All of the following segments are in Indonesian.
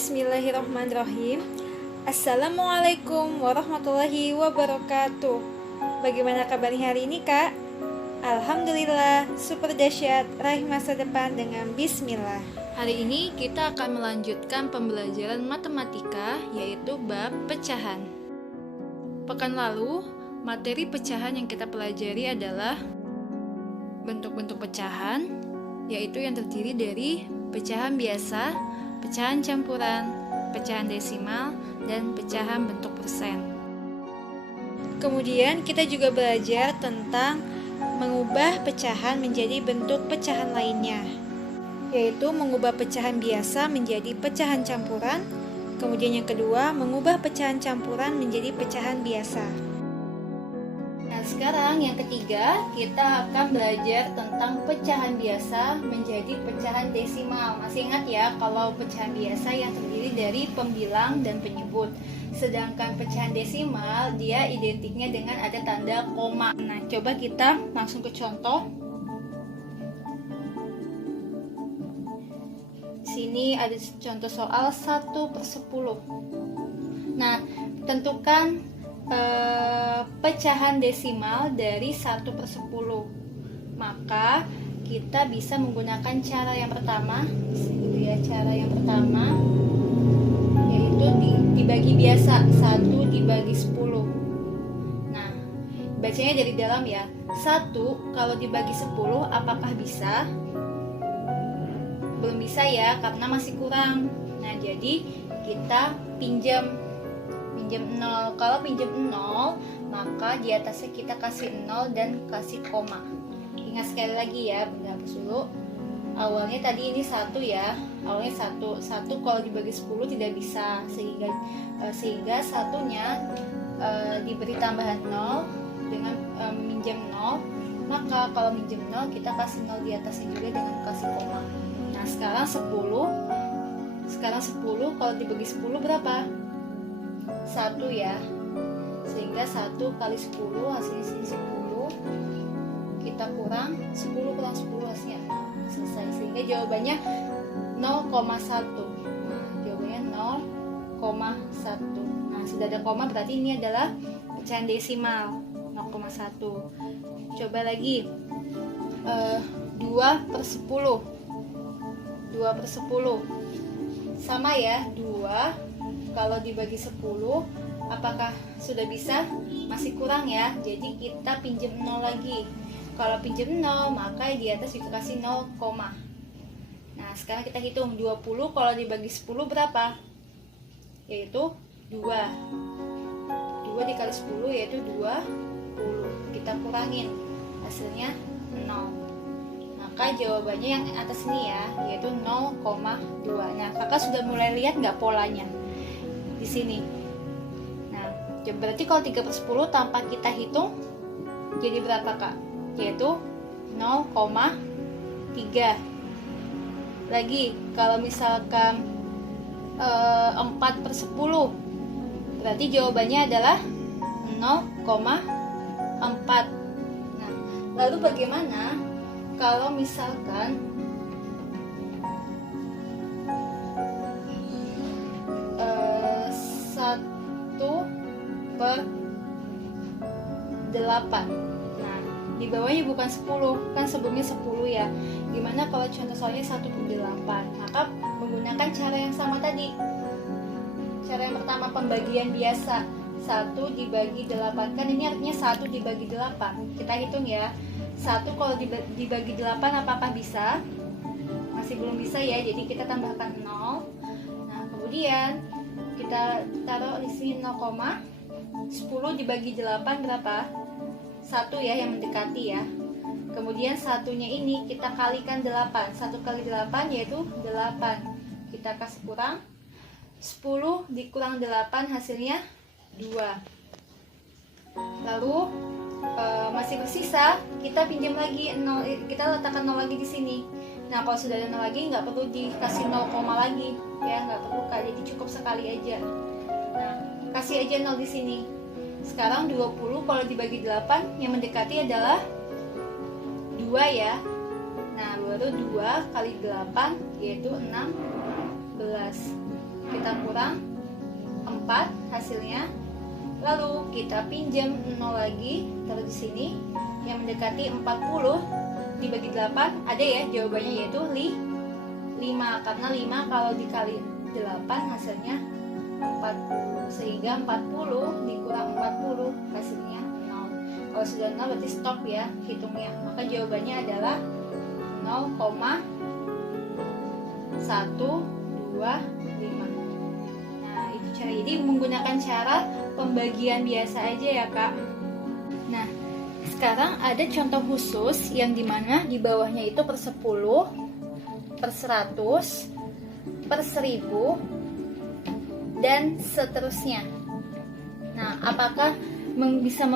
Bismillahirrahmanirrahim. Assalamualaikum warahmatullahi wabarakatuh. Bagaimana kabarnya hari ini, Kak? Alhamdulillah, super dahsyat, raih masa depan dengan bismillah. Hari ini kita akan melanjutkan pembelajaran matematika, yaitu bab pecahan. Pekan lalu, materi pecahan yang kita pelajari adalah bentuk-bentuk pecahan, yaitu yang terdiri dari pecahan biasa, pecahan campuran, pecahan desimal, dan pecahan bentuk persen. Kemudian kita juga belajar tentang mengubah pecahan menjadi bentuk pecahan lainnya, yaitu mengubah pecahan biasa menjadi pecahan campuran. Kemudian yang kedua, mengubah pecahan campuran menjadi pecahan biasa. Nah, sekarang yang ketiga, kita akan belajar tentang pecahan biasa menjadi pecahan desimal. Masih ingat ya, kalau pecahan biasa yang terdiri dari pembilang dan penyebut. Sedangkan pecahan desimal, dia identiknya dengan ada tanda koma. Nah, coba kita langsung ke contoh. Sini ada contoh soal 1/10. Nah, tentukan pecahan desimal dari 1/10. Maka kita bisa menggunakan cara yang pertama, cara yang pertama yaitu dibagi biasa, 1 dibagi 10. Nah, bacanya dari dalam ya. 1 kalau dibagi 10 apakah bisa? Belum bisa ya, karena masih kurang. Nah, jadi kita pinjam 0. Kalau pinjam 0, maka di atasnya kita kasih 0 dan kasih koma. Ingat sekali lagi ya, hapus dulu. Awalnya tadi ini 1 ya. Awalnya 1 kalau dibagi 10 tidak bisa, sehingga satunya diberi tambahan 0 dengan minjam 0. Maka kalau minjam 0 kita kasih 0 di atasnya juga dengan kasih koma. Nah, sekarang 10 kalau dibagi 10 berapa? 1 ya, sehingga 1 kali 10 hasilnya sini 10, kita kurang 10 kurang 10 hasilnya 0, selesai. Sehingga jawabannya 0,1. Nah, jawabannya 0,1. Nah, sudah ada koma berarti ini adalah pecahan desimal 0,1. Coba lagi 2/10. 2/10 sama ya, 2 kalau dibagi 10 apakah sudah bisa? Masih kurang ya, jadi kita pinjam 0 lagi. Kalau pinjam 0 maka di atas juga kasih 0, nah sekarang kita hitung 20 kalau dibagi 10 berapa? Yaitu 2 dikali 10 yaitu 20. Kita kurangin, hasilnya 0. Maka jawabannya yang atas ini ya, yaitu 0,2. Nah, kakak sudah mulai lihat nggak polanya di sini? Nah, berarti kalau 3/10 tanpa kita hitung jadi berapa kak? Yaitu 0,3. Lagi kalau misalkan 4/10 berarti jawabannya adalah 0,4. Nah, lalu bagaimana kalau misalkan 1/8. Nah, di bawahnya bukan 10, kan sebelumnya 10 ya. Gimana kalau contoh soalnya 1/8? Maka menggunakan cara yang sama tadi. Cara yang pertama pembagian biasa, 1 dibagi 8. Kan ini artinya 1 dibagi 8. Kita hitung ya. 1 kalau dibagi 8 apakah bisa? Masih belum bisa ya, jadi kita tambahkan 0. Nah, kemudian kita taruh di sini 0, 10 dibagi 8 berapa? 1 ya, yang mendekati ya. Kemudian satunya ini kita kalikan 8. 1 kali 8 yaitu 8. Kita kasih kurang 10 dikurang 8 hasilnya 2. Lalu masih bersisa, kita pinjam lagi 0, kita letakkan 0 lagi di sini. Nah, kalau sudah ada 0 lagi nggak perlu dikasih 0, lagi ya, nggak perlu kak, jadi cukup sekali aja. Nah, kasih aja 0 di sini. Sekarang 20 kalau dibagi 8 yang mendekati adalah 2 ya. Nah, baru 2 kali 8 yaitu 16. kita kurang 4 hasilnya. Lalu kita pinjam 0 lagi, taruh di sini. Yang mendekati 40 dibagi 8 ada ya jawabannya, yaitu 5. Karena 5 kalau dikali 8 hasilnya 40. Sehingga 40 dikurang 40 hasilnya 0. Kalau sudah 0 berarti stop ya hitungnya. Maka jawabannya adalah 0,125. Nah, itu cara. Jadi menggunakan cara pembagian biasa aja ya, Kak. Nah, sekarang ada contoh khusus yang dimana di bawahnya itu per 10, per 100, per 1000, dan seterusnya. Nah, apakah bisa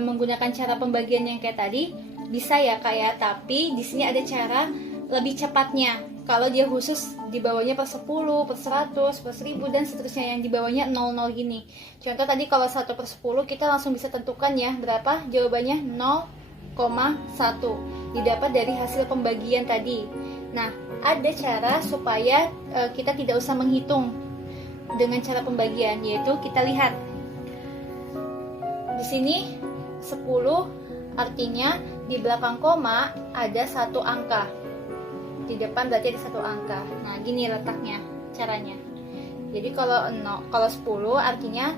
menggunakan cara pembagian yang kayak tadi? Bisa ya, Kak ya, tapi di sini ada cara lebih cepatnya. Kalau dia khusus di bawahnya per 10, per 100, per 1000 dan seterusnya, yang di bawahnya 00 gini. Contoh tadi kalau 1 per 10 kita langsung bisa tentukan ya berapa jawabannya, 0,1 didapat dari hasil pembagian tadi. Nah, ada cara supaya kita tidak usah menghitung dengan cara pembagian, yaitu kita lihat di sini 10 artinya di belakang koma ada satu angka. Di depan berarti ada satu angka. Nah, gini letaknya caranya. Jadi kalau 10 artinya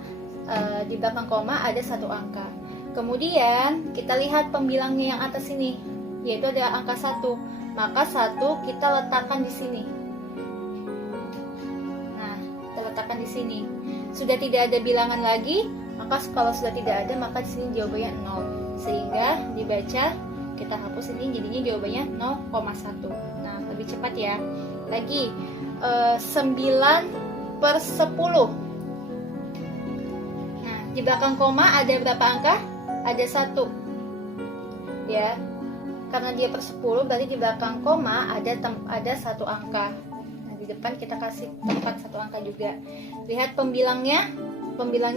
di belakang koma ada satu angka. Kemudian kita lihat pembilangnya yang atas ini, yaitu ada angka 1. Maka 1 kita letakkan di sini. Nah, kita letakkan di sini. Sudah tidak ada bilangan lagi, maka kalau sudah tidak ada maka di sini jawabannya 0. Sehingga dibaca, kita hapus ini, jadinya jawabannya 0,1. Nah, lebih cepat ya. Lagi 9 per 10. Nah, di belakang koma ada berapa angka? Ada 1 ya, karena dia per 10 berarti di belakang koma ada satu angka. Nah, di depan kita kasih tempat satu angka juga. Lihat pembilangnya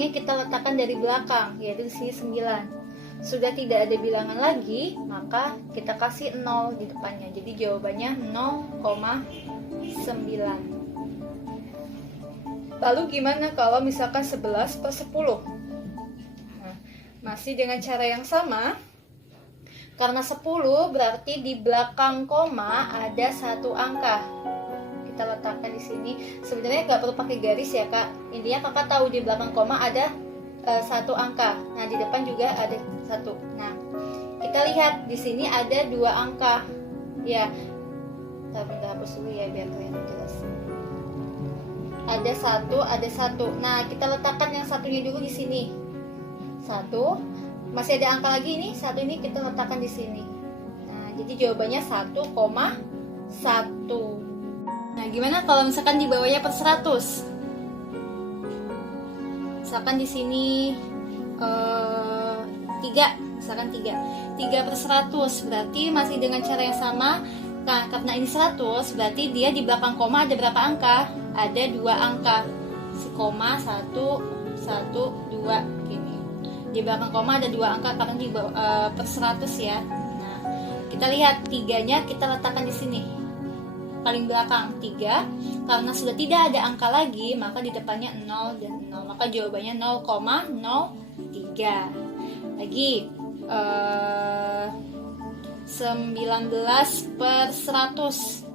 kita letakkan dari belakang, yaitu di sini 9. Sudah tidak ada bilangan lagi, maka kita kasih 0 di depannya. Jadi jawabannya 0,9. Lalu gimana kalau misalkan 11 per 10? Nah, masih dengan cara yang sama. Karena 10 berarti di belakang koma ada satu angka. Kita letakkan di sini. Sebenarnya nggak perlu pakai garis ya, Kak. Intinya Kakak tahu di belakang koma ada satu angka. Nah, di depan juga ada satu. Nah, kita lihat di sini ada 2 angka. Ya, kita hapus dulu ya biar kelihatan jelas. Ada 1, ada 1. Nah, kita letakkan yang satunya dulu di sini. 1. Masih ada angka lagi ini. 1 ini kita letakkan di sini. Nah, jadi jawabannya 1,1. Nah, gimana kalau misalkan di bawahnya per 100? Misalkan di sini 3, misalkan 3 per 100 berarti masih dengan cara yang sama. Nah, karena ini 100 berarti dia di belakang koma ada berapa angka? Ada 2 angka, koma 1, 1, 2 gini. Di belakang koma ada 2 angka karena di per 100 ya. Nah, kita lihat 3-nya kita letakkan di sini. Paling belakang 3, karena sudah tidak ada angka lagi maka di depannya 0 dan 0, maka jawabannya 0,03. Lagi 19 per 100.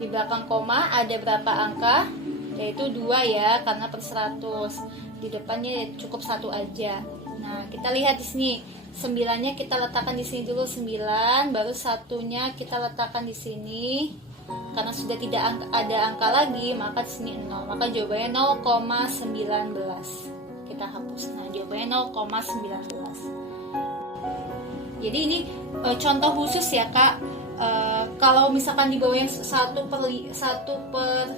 Di belakang koma ada berapa angka? Yaitu 2 ya, karena per 100. Di depannya cukup 1 aja. Nah, kita lihat di sini 9-nya kita letakkan di sini dulu 9, baru 1-nya kita letakkan di sini. Karena sudah tidak ada angka lagi, maka di sini 0. Maka jawabannya 0,19. Kita hapus. Nah, jawabannya 0,19. Jadi ini contoh khusus ya, Kak. Kalau misalkan di bawah yang 1 per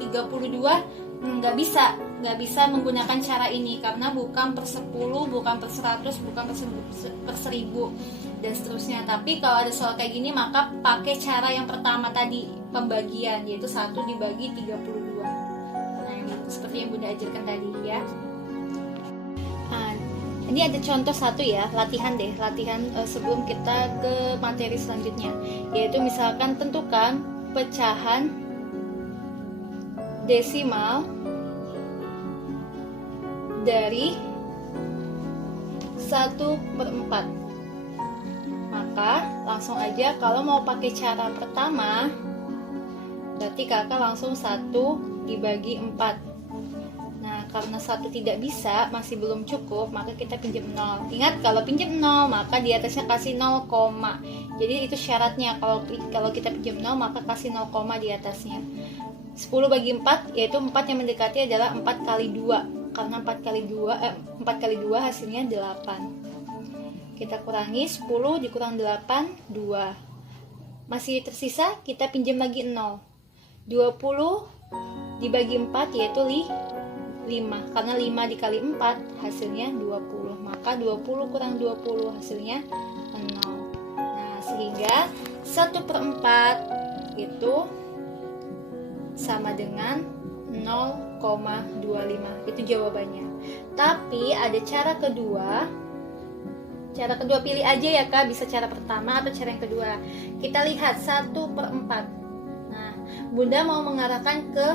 32 nggak bisa menggunakan cara ini karena bukan per 10, bukan per 100, bukan per 1000 dan seterusnya. Tapi kalau ada soal kayak gini maka pakai cara yang pertama tadi, pembagian, yaitu 1 dibagi 32. Nah, seperti yang Bunda ajarkan tadi ya. Nah, ini ada contoh 1 ya, latihan sebelum kita ke materi selanjutnya, yaitu misalkan tentukan pecahan desimal dari 1/4. Maka langsung aja kalau mau pakai cara pertama, berarti kakak langsung 1 dibagi 4. Nah, karena 1 tidak bisa, masih belum cukup, maka kita pinjam 0. Ingat, kalau pinjam 0, maka di atasnya kasih 0, jadi itu syaratnya. Kalau kita pinjam 0, maka kasih 0, di atasnya. 10 bagi 4, yaitu 4 yang mendekati adalah 4 kali 2. Karena 4 kali 2 hasilnya 8. Kita kurangi 10 dikurang 8, 2. Masih tersisa, kita pinjam lagi 0. 20 dibagi 4 yaitu 5. Karena 5 dikali 4 hasilnya 20. Maka 20 kurang 20 hasilnya 0. Nah, sehingga 1/4 itu sama dengan 0,25. Itu jawabannya. Tapi ada cara kedua. Cara kedua pilih aja ya kak, bisa cara pertama atau cara yang kedua. Kita lihat 1/4. Nah, bunda mau mengarahkan ke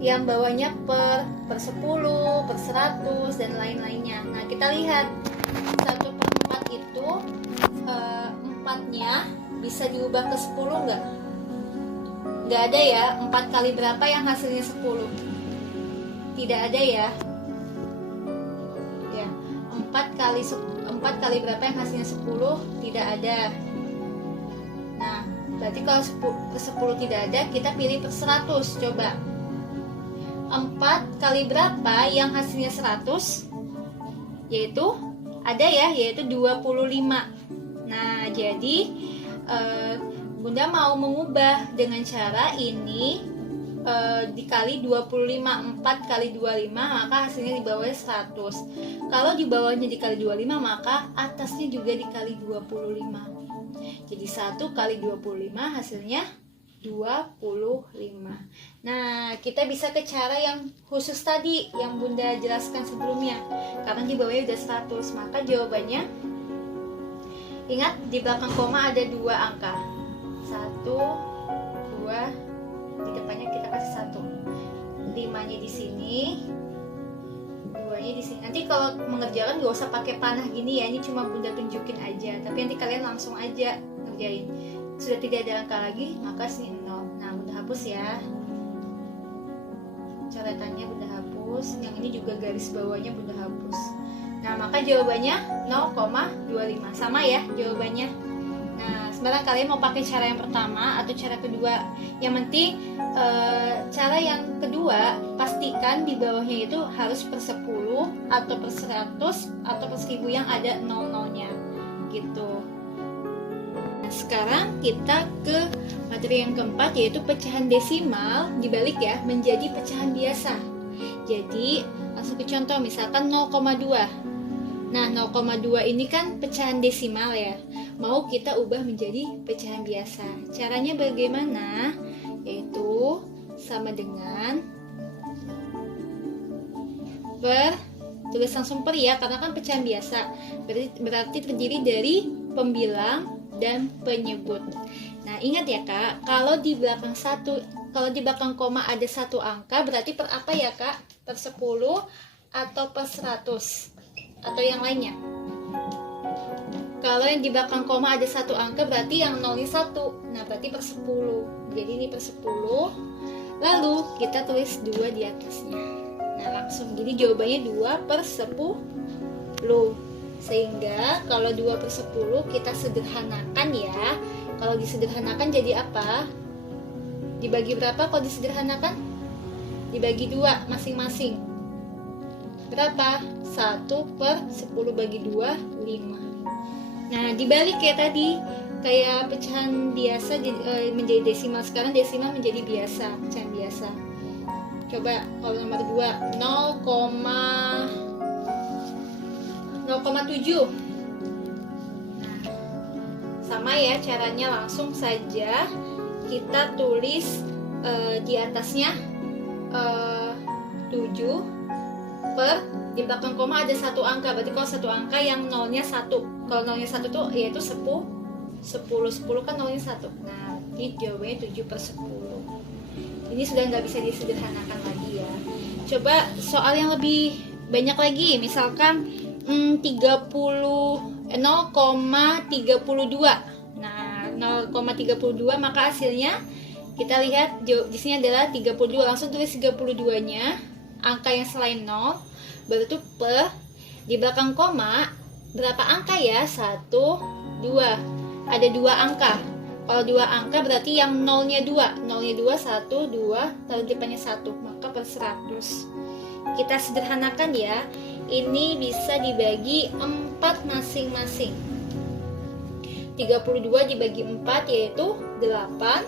yang bawahnya per 10, per 100 dan lain-lainnya. Nah, kita lihat 1/4 itu 4-nya bisa diubah ke 10 nggak? Nggak ada ya. 4 kali berapa yang hasilnya 10? Tidak ada ya. 4 kali berapa yang hasilnya 10? Tidak ada. Nah, berarti kalau 10 tidak ada, kita pilih per 100. Coba 4 kali berapa yang hasilnya 100? Yaitu ada ya, yaitu 25. Nah, jadi bunda mau mengubah dengan cara ini, dikali 25. 4 kali 25, maka hasilnya di bawahnya 100. Kalau di bawahnya dikali 25, maka atasnya juga dikali 25. Jadi 1 kali 25 hasilnya 25. Nah, kita bisa ke cara yang khusus tadi yang bunda jelaskan sebelumnya. Karena di bawahnya udah 100, maka jawabannya, ingat di belakang koma ada 2 angka. 1, 2, di depannya kita kasih 1. 5-nya di sini, 2-nya di sini. Nanti kalau mengerjakan gak usah pakai panah gini ya, ini cuma bunda tunjukin aja. Tapi nanti kalian langsung aja ngerjain. Sudah tidak ada angka lagi, maka sini 0. Nah, bunda hapus ya. Coretannya bunda hapus. Yang ini juga garis bawahnya bunda hapus. Nah, maka jawabannya 0,25. Sama ya jawabannya. Nah, sekarang kalian mau pakai cara yang pertama atau cara kedua. Yang penting cara yang kedua, pastikan di bawahnya itu harus per 10 atau per 100 atau per 1000 yang ada 00-nya gitu. Nah, sekarang kita ke materi yang keempat, yaitu pecahan desimal dibalik ya menjadi pecahan biasa. Jadi langsung ke contoh, misalkan 0,2. Nah, 0,2 ini kan pecahan desimal ya. Mau kita ubah menjadi pecahan biasa. Caranya bagaimana? Yaitu sama dengan tulis langsung per ya, karena kan pecahan biasa. Berarti terdiri dari pembilang dan penyebut. Nah, ingat ya kak, kalau di belakang koma ada 1 angka, berarti per apa ya kak? Per 10 atau per 100 atau yang lainnya? Kalau yang di belakang koma ada 1 angka, berarti yang nolnya 1. Nah, berarti per 10. Jadi ini per 10. Lalu kita tulis 2 di atasnya. Nah, langsung. Jadi jawabannya 2 per 10. Sehingga kalau 2 per 10 kita sederhanakan ya. Kalau disederhanakan jadi apa? Dibagi berapa kalau disederhanakan? Dibagi 2 masing-masing. Berapa? 1 per 10 bagi 2, 5. Nah, dibalik kayak tadi, kayak pecahan biasa menjadi desimal. Sekarang desimal menjadi biasa, pecahan biasa. Coba kalau nomor 2, 0,7. Nah, sama ya caranya, langsung saja kita tulis di atasnya 7 per, di belakang koma ada 1 angka. Berarti kalau 1 angka yang nolnya 1. Kalau nolnya 1 tuh yaitu 10 kan nolnya 1. Nah, ini jawabannya 7 per 10. Ini sudah nggak bisa disederhanakan lagi ya. Coba soal yang lebih banyak lagi, misalkan 0,32. Nah, 0,32 maka hasilnya kita lihat di sini adalah 32. Langsung tulis 32-nya, angka yang selain 0, baru itu per, di belakang koma berapa angka ya? 1, 2. Ada 2 angka. Kalau 2 angka berarti yang nolnya 2. Nolnya 2, 1, 2, lalu depannya 1, maka per 100. Kita sederhanakan ya. Ini bisa dibagi 4 masing-masing. 32 dibagi 4 yaitu 8.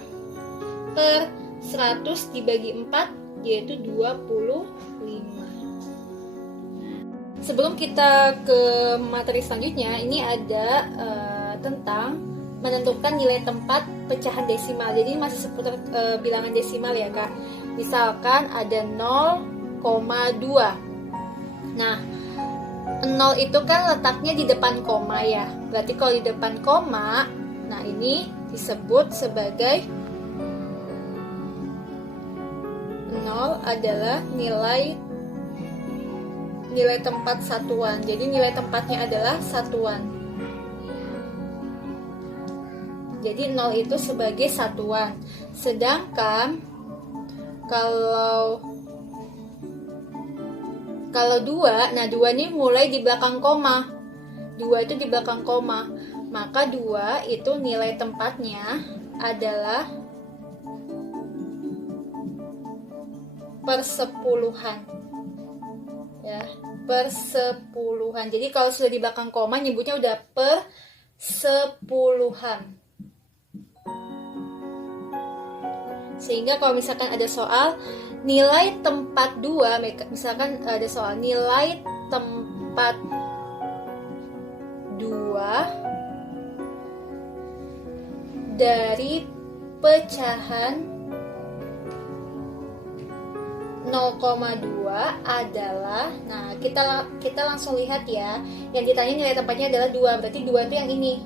Per 100 dibagi 4 yaitu 25. Sebelum kita ke materi selanjutnya, ini ada tentang menentukan nilai tempat pecahan desimal. Jadi masih seputar bilangan desimal ya Kak. Misalkan ada 0,2. Nah, 0 itu kan letaknya di depan koma ya. Berarti kalau di depan koma, nah ini disebut sebagai 0 adalah nilai tempat satuan. Jadi nilai tempatnya adalah satuan. Jadi 0 itu sebagai satuan. Sedangkan kalau 2, nah 2 ini mulai di belakang koma. 2 itu di belakang koma. Maka 2 itu nilai tempatnya adalah persepuluhan. Ya, persepuluhan. Jadi kalau sudah di belakang koma nyebutnya udah persepuluhan. Sehingga kalau misalkan ada soal nilai tempat 2, misalkan ada soal nilai tempat 2 dari pecahan 0,2 adalah, nah kita langsung lihat ya, yang ditanya nilai tempatnya adalah 2, berarti 2 itu yang ini.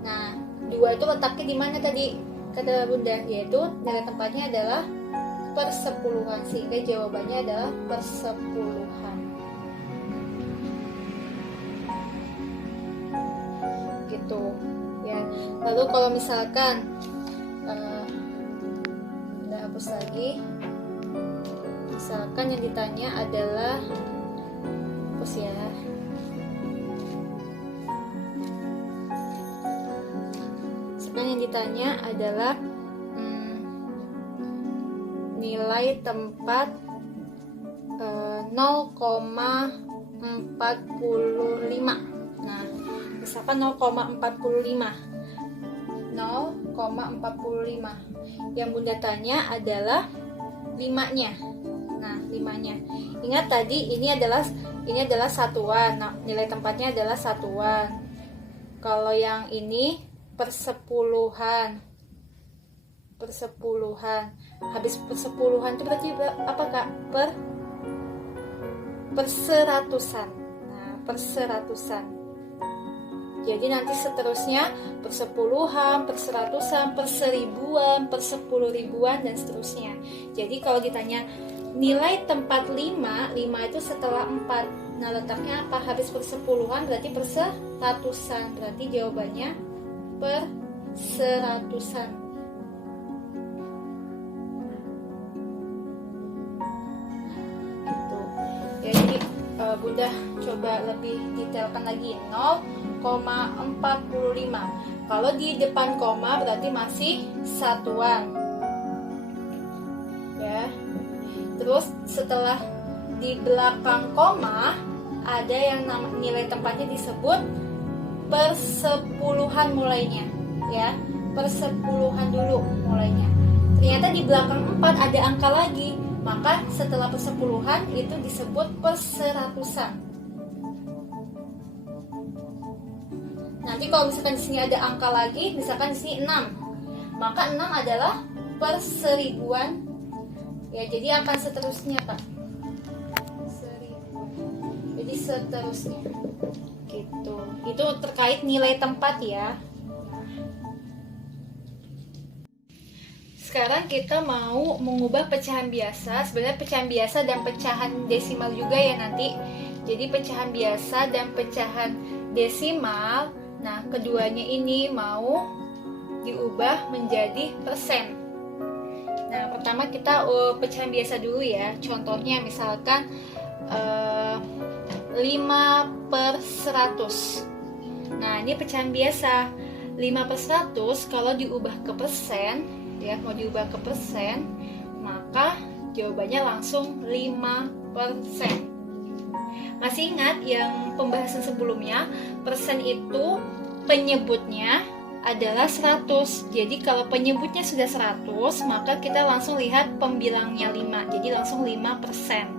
Nah, 2 itu letaknya di mana tadi kata Bunda, yaitu nilai tempatnya adalah persepuluhan, sehingga jawabannya adalah persepuluhan. Gitu ya. Lalu kalau misalkan udah hapus lagi. Misalkan yang ditanya adalah hapus ya. Misalkan yang ditanya adalah nilai tempat 0,45. Nah, misalkan 0,45. Yang Bunda tanya adalah 5-nya. Nah, 5-nya. Ingat tadi ini adalah satuan. Nah, nilai tempatnya adalah satuan. Kalau yang ini persepuluhan. Habis persepuluhan itu berarti apa Kak? Perseratusan. Nah, perseratusan. Jadi nanti seterusnya persepuluhan, perseratusan, perseribuan, persepuluh ribuan, dan seterusnya. Jadi kalau ditanya nilai tempat 5 itu setelah 4. Nah, letaknya apa? Habis persepuluhan berarti perseratusan. Berarti jawabannya perseratusan. Gitu. Ya, jadi Bunda coba lebih detailkan lagi. 0,45. Kalau di depan koma berarti masih satuan. Ya. Terus setelah di belakang koma ada yang nilai tempatnya disebut persepuluhan mulainya, ya. Persepuluhan dulu mulainya. Ternyata di belakang 4 ada angka lagi, maka setelah persepuluhan itu disebut perseratusan. Nanti kalau misalkan di sini ada angka lagi, misalkan di sini 6, maka 6 adalah perseribuan. Ya, jadi akan seterusnya, Pak. Seribuan. Jadi seterusnya. Gitu. Itu terkait nilai tempat ya. sekarang kita mau mengubah pecahan biasa. Sebenarnya pecahan biasa dan pecahan desimal juga ya nanti. Jadi pecahan biasa dan pecahan desimal, nah keduanya ini mau diubah menjadi persen. Nah pertama kita pecahan biasa dulu ya. Contohnya misalkan 5/100. Nah ini pecahan biasa. 5/100 kalau diubah ke persen, ya mau diubah ke persen, maka jawabannya langsung 5%. Masih ingat yang pembahasan sebelumnya, persen itu penyebutnya adalah 100. Jadi kalau penyebutnya sudah 100, maka kita langsung lihat pembilangnya 5. Jadi langsung 5%.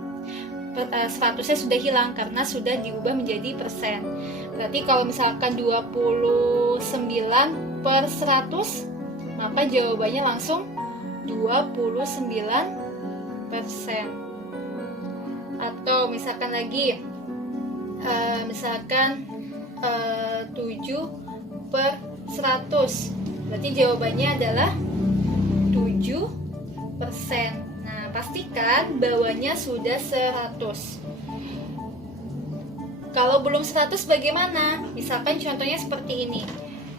100-nya sudah hilang karena sudah diubah menjadi persen. Berarti kalau misalkan 29/100, maka jawabannya langsung 29%. Atau misalkan lagi, misalkan 7/100, berarti jawabannya adalah 7%. Nah, pastikan bawahnya sudah 100. Kalau belum 100 bagaimana? Misalkan contohnya seperti ini.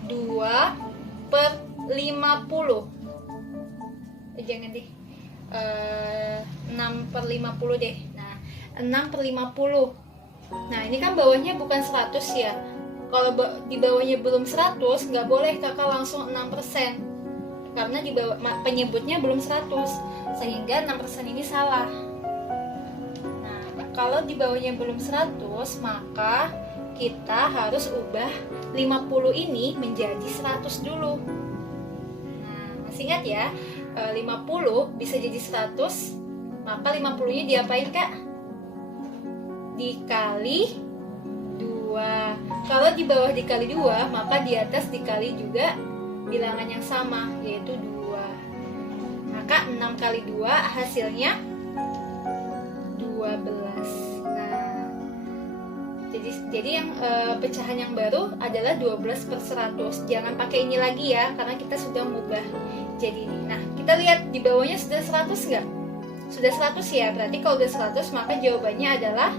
2/50. Jangan deh. 6/50 deh. Nah, 6/50. Nah, ini kan bawahnya bukan 100 ya. Kalau di bawahnya belum 100, nggak boleh kakak langsung 6%. Karena di bawah penyebutnya belum 100, sehingga 6% ini salah. Nah, kalau di bawahnya belum 100, maka kita harus ubah 50 ini menjadi 100 dulu. Nah, masih ingat ya, 50 bisa jadi 100, maka 50-nya diapain Kak? Dikali 2. Kalau di bawah dikali 2, maka di atas dikali juga bilangan yang sama, yaitu 2. Maka 6 kali 2 hasilnya 12. Nah, jadi yang pecahan yang baru adalah 12/100. Jangan pakai ini lagi ya, karena kita sudah mengubah jadi ini. Nah, kita lihat di bawahnya sudah 100 nggak? Sudah 100 ya, berarti kalau sudah 100 maka jawabannya adalah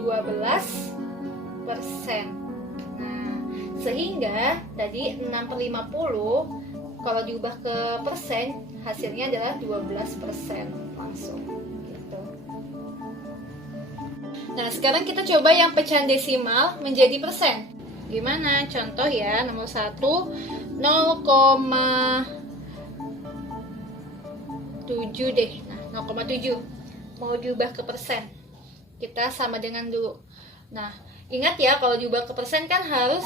12%. Sehingga tadi 6/50 kalau diubah ke persen hasilnya adalah 12% langsung gitu. Nah sekarang kita coba yang pecahan desimal menjadi persen. Gimana? Contoh ya, nomor 1 0,7 deh. Nah 0,7 mau diubah ke persen, kita sama dengan dulu. Nah ingat ya, kalau diubah ke persen kan harus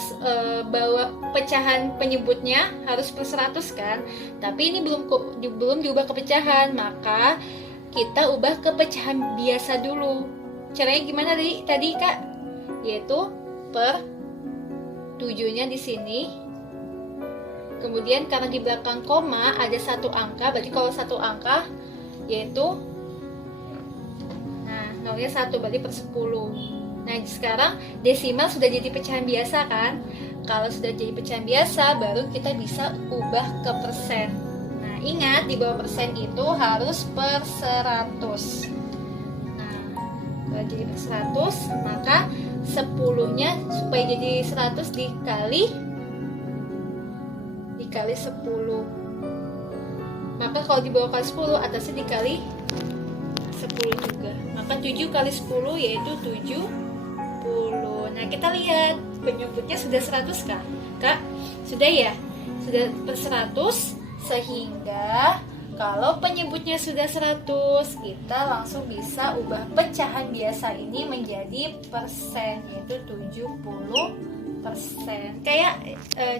bawa pecahan penyebutnya harus per 100 kan. Tapi ini belum diubah ke pecahan, maka kita ubah ke pecahan biasa dulu. Caranya gimana tadi Kak? Yaitu per 7-nya di sini. Kemudian karena di belakang koma ada satu angka, berarti kalau satu angka yaitu nolnya 1, berarti per 10. Nah sekarang desimal sudah jadi pecahan biasa kan. Kalau sudah jadi pecahan biasa, baru kita bisa ubah ke persen. Nah ingat, di bawah persen itu harus per 100. Nah kalau jadi per 100, maka 10-nya supaya jadi 100 dikali 10. Maka kalau di bawah kali 10, atasnya dikali 10 juga. Maka 7 kali 10 yaitu 70. Nah kita lihat penyebutnya sudah 100 Kak? Kak, sudah ya? Sudah per 100, sehingga kalau penyebutnya sudah 100, kita langsung bisa ubah pecahan biasa ini menjadi persen, yaitu 70%. Kayak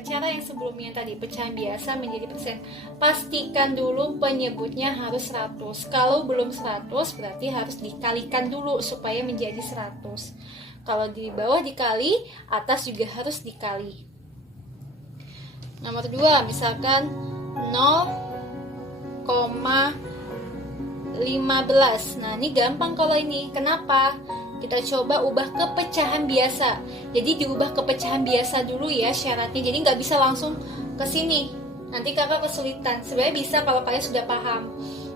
cara yang sebelumnya tadi, pecahan biasa menjadi persen. Pastikan dulu penyebutnya harus 100. Kalau belum 100, berarti harus dikalikan dulu supaya menjadi 100. Kalau di bawah dikali, atas juga harus dikali. Nomor 2, misalkan 0,15. Nah, ini gampang kalau ini. Kenapa? Kita coba ubah ke pecahan biasa. Jadi diubah ke pecahan biasa dulu ya syaratnya. Jadi nggak bisa langsung ke sini. nanti kakak kesulitan. Sebenarnya bisa kalau kalian sudah paham,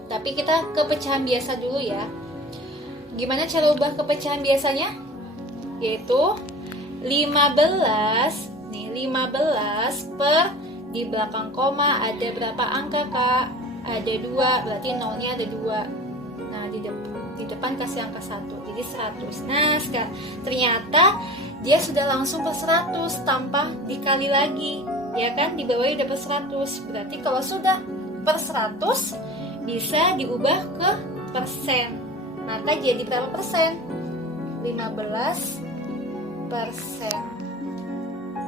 tapi kita ke pecahan biasa dulu ya. Gimana cara ubah ke pecahan biasanya? Yaitu 15. Nih, 15 per di belakang koma ada berapa angka, Kak? Ada 2, berarti nolnya ada 2. Nah, di depan kasih angka 1, jadi 100. Nah, sekarang ternyata dia sudah langsung per 100 tanpa dikali lagi. Ya kan, di bawahnya udah per 100. Berarti kalau sudah per 100 bisa diubah ke persen. Maka jadi berapa persen? 15%.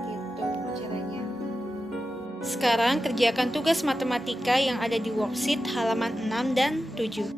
Gitu caranya. Sekarang kerjakan tugas matematika yang ada di worksheet halaman 6 dan 7.